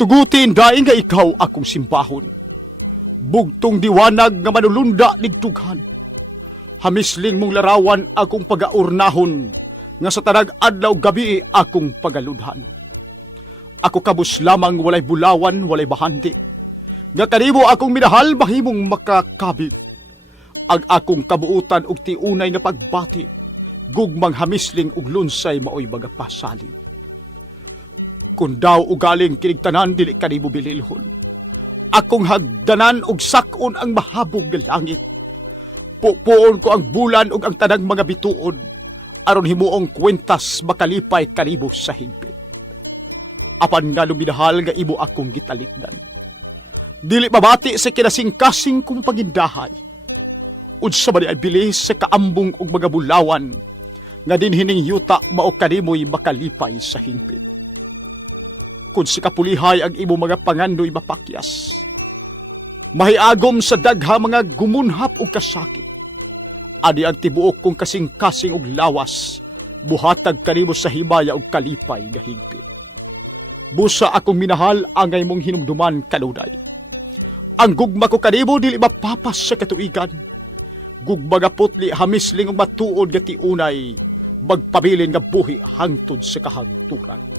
Tugutin daing nga ikaw akong simbahon. Bugtong diwanag nga manulunda ligtughan. Hamisling mong larawan akong pagaurnahon, nga sa tanag adlaw gabi akong pagaludhan. Ako kabus lamang walay bulawan, walay bahandi. Nga kanimo akong minahal, mahimong makakabig. Ang akong kabuutan og tiunay nga pagbati, gugmang hamisling og lunsay maoy magapasali. Kung daw ugaling kinigtanan dili kanimo bililhon, akong hagdanan og sakon ang mahabog nga langit. Pupuon ko ang bulan ug ang tanang mga bituon, aron himuong kwentas makalipay kanimo sa higpit. Apan nga luminahal nga imo akong gitalikdan. Dili mabati sa kinasing-kasing kong pangindahay. Unsa man ay bilis sa kaambong ug mga bulawan, nga dinhining yuta mao kanimo'y makalipay sa hingpit. Kung si kapulihay ang imo mga pangandoy mapakyas, mahiagom sa dagha mga gumunhap ug kasakit. Ani ang tibuok kong kasing-kasing og lawas, buhatag kanimo sa himaya og kalipay nga higpit. Busa akong minahal angay mong hinumduman kanunay. Ang gugma ko kanimo dili mapapas sa katuigan. Gugma nga putli hamisling og matuod nga tiunay, magpabilin nga buhi hangtod sa kahangturan.